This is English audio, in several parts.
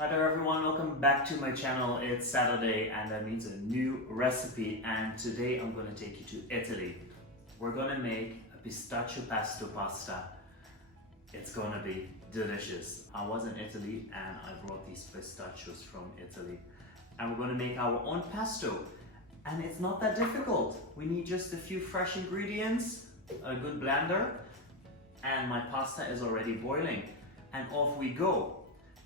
Hi there everyone, welcome back to my channel. It's Saturday and that means a new recipe, and today I'm going to take you to Italy. We're going to make a pistachio pesto pasta. It's going to be delicious. I was in Italy and I brought these pistachios from Italy, and we're going to make our own pesto, and it's not that difficult. We need just a few fresh ingredients, a good blender, and my pasta is already boiling, and off we go.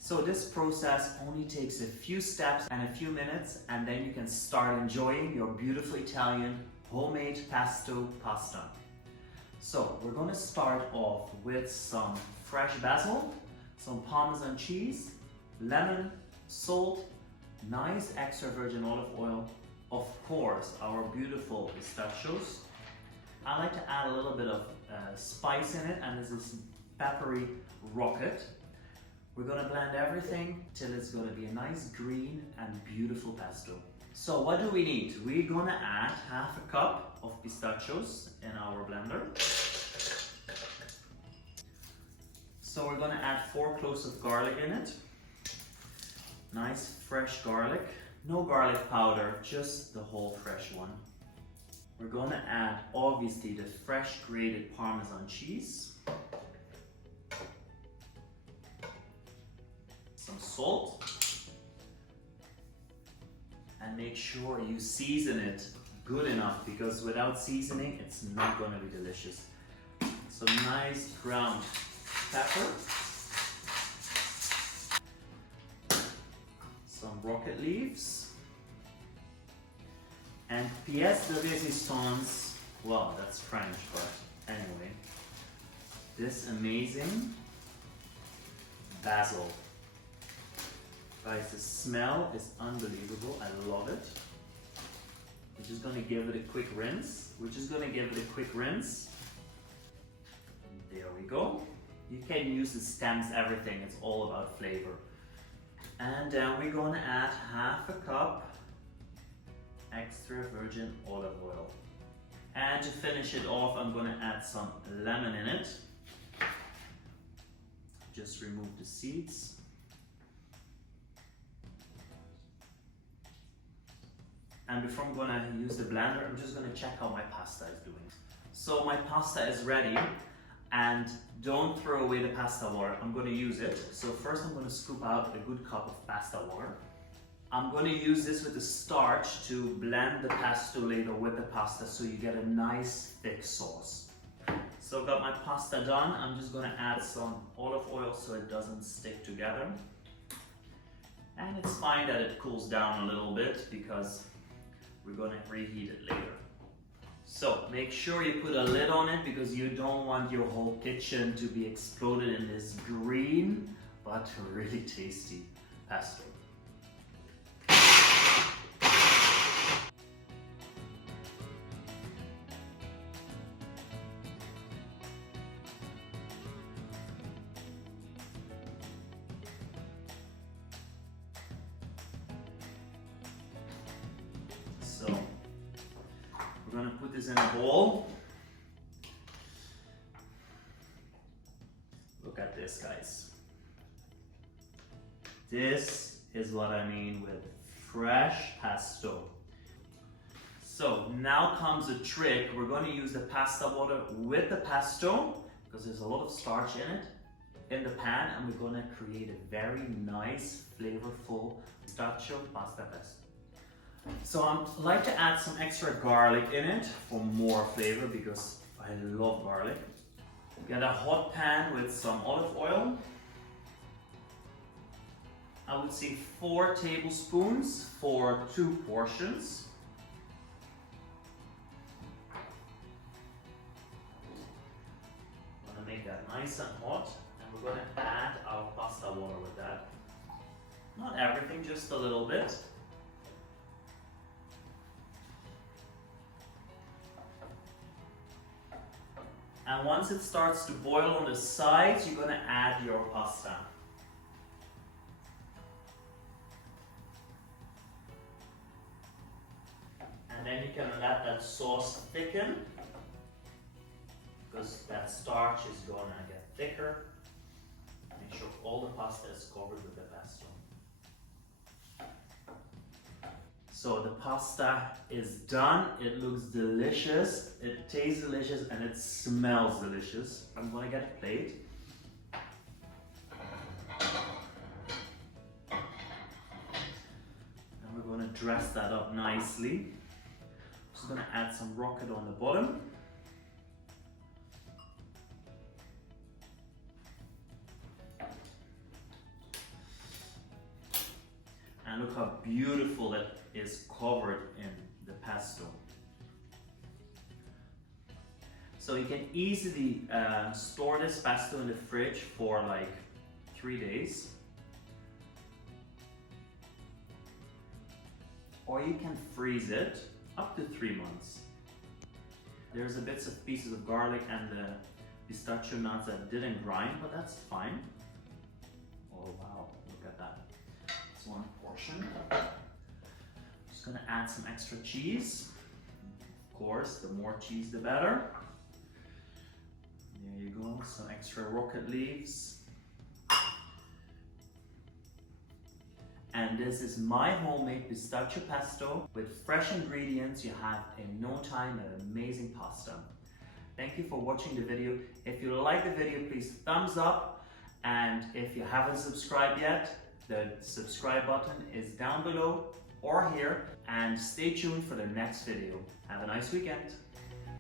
So this process only takes a few steps and a few minutes, and then you can start enjoying your beautiful Italian homemade pesto pasta. So we're going to start off with some fresh basil, some parmesan cheese, lemon, salt, nice extra virgin olive oil, of course our beautiful pistachios. I like to add a little bit of spice in it, and this is peppery rocket. We're going to blend everything till it's going to be a nice green and beautiful pesto. So what do we need? We're going to add half a cup of pistachios in our blender. So we're going to add 4 cloves of garlic in it. Nice fresh garlic. No garlic powder, just the whole fresh one. We're going to add obviously the fresh grated parmesan cheese. Some salt, and make sure you season it good enough, because without seasoning it's not going to be delicious. Some nice ground pepper, some rocket leaves, and pièce de résistance. Well, that's French, but anyway, this amazing basil. Guys, the smell is unbelievable. I love it. We're just going to give it a quick rinse. There we go. You can use the stems, everything. It's all about flavor. And then we're going to add half a cup extra virgin olive oil. And to finish it off, I'm going to add some lemon in it. Just remove the seeds. And before I'm gonna use the blender, I'm just gonna check how my pasta is doing. So my pasta is ready, and don't throw away the pasta water. I'm gonna use it. So first I'm gonna scoop out a good cup of pasta water. I'm gonna use this with the starch to blend the pesto later with the pasta, so you get a nice thick sauce. So I've got my pasta done. I'm just gonna add some olive oil so it doesn't stick together. And it's fine that it cools down a little bit, because we're going to reheat it later. So make sure you put a lid on it, because you don't want your whole kitchen to be exploded in this green but really tasty pesto. So we're going to put this in a bowl. Look at this, guys. This is what I mean with fresh pesto. So now comes a trick. We're going to use the pasta water with the pesto, because there's a lot of starch in it, in the pan, and we're going to create a very nice, flavorful pistachio pasta pesto. So I like to add some extra garlic in it for more flavor, because I love garlic. Get a hot pan with some olive oil. I would say 4 tablespoons for 2 portions. I'm going to make that nice and hot, and we're going to add our pasta water with that. Not everything, just a little bit. And once it starts to boil on the sides, you're going to add your pasta. And then you can let that sauce thicken, because that starch is going to get thicker. Make sure all the pasta is covered with the pesto. So the pasta is done. It looks delicious, it tastes delicious, and it smells delicious. I'm gonna get a plate. And we're gonna dress that up nicely. Just gonna add some rocket on the bottom. And look how beautiful it is covered in the pesto. So you can easily store this pesto in the fridge for like 3 days. Or you can freeze it up to 3 months. There's a bits of pieces of garlic and the pistachio nuts that didn't grind, but that's fine. Oh wow, look at that. It's one portion. Just gonna add some extra cheese. Of course, the more cheese the better. There you go, some extra rocket leaves. And this is my homemade pistachio pesto. With fresh ingredients, you have in no time an amazing pasta. Thank you for watching the video. If you like the video, please thumbs up. And if you haven't subscribed yet, the subscribe button is down below or here. And stay tuned for the next video. Have a nice weekend.